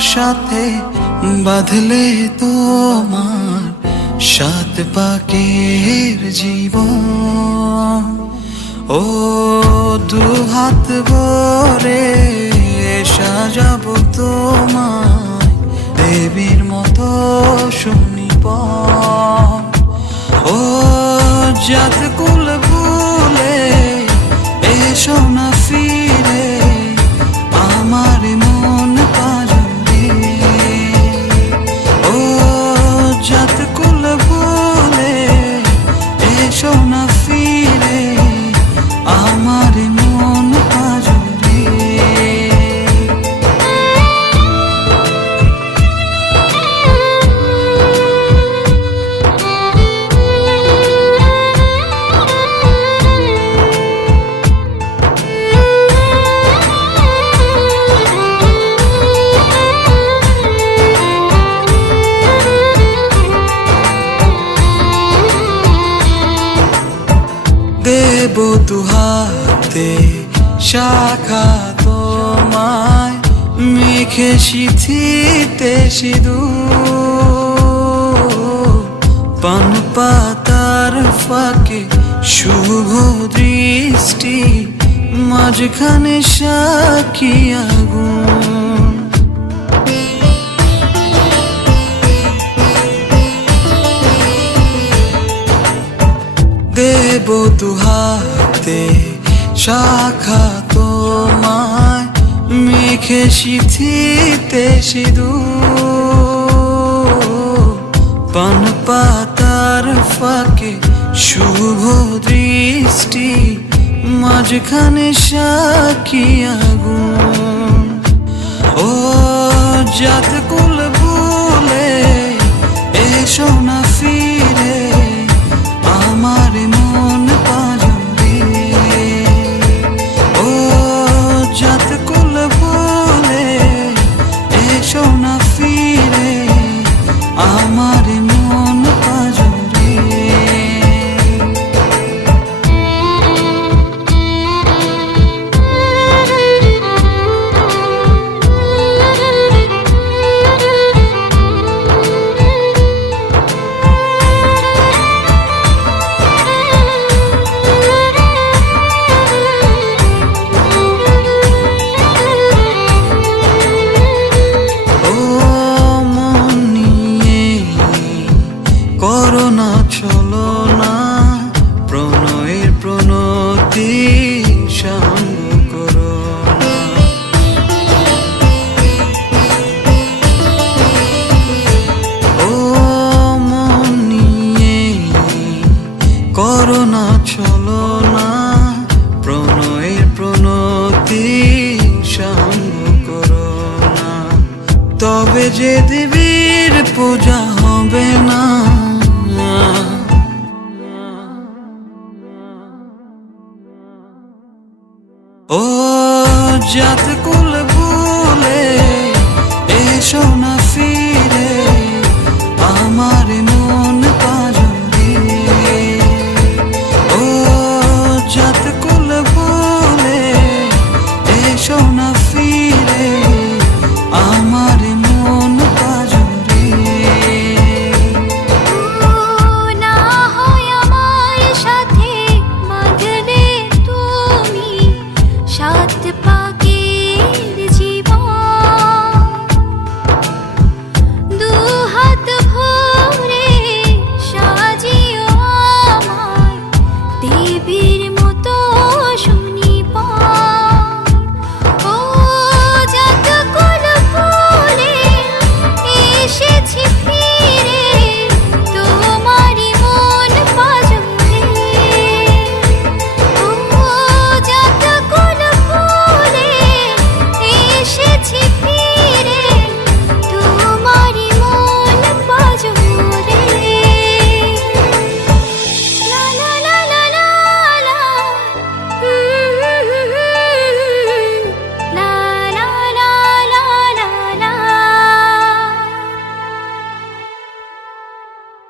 সাথে বাঁধলে তোমার সাত পাকের জীবন। ও দুহাত ভরে সাজাবো তোমায় দেবীর মতো সুনিপন। ও জাত কুল ভুলে এসো না ফিরে আমার মন পাজরে। ও জাত কুল ভুলে এসো না ফিরে আমার মন পাজরে। দেব দুহাতে শাখা তোমায় মেখে সিথিতে সিঁদুর। পান পাতার ফাঁকে শুভ দৃষ্টি মাঝখানে সাক্ষী আগুন। দেব দুহাতে শাখা তোমায় মেখে সিথিতে সিঁদুর। পান পাতার ফাঁকে শুভ দৃষ্টি মাঝখানে সাক্ষী আগুন। ও জাত কুল ভুলে এসো না ফিরে আমার মন পাজরে। ও জাত কুল ভুলে এসো না ফিরে আমার মন পাজরে। করোনা চলো না প্রণয়ের প্রণতি সাঙ্গ করো না। ও মন নিয়ে করোনা চলো না প্রণয়ের প্রণতি সাঙ্গ করো না। তবে যে দেবীর পূজা হবে না। ও জাত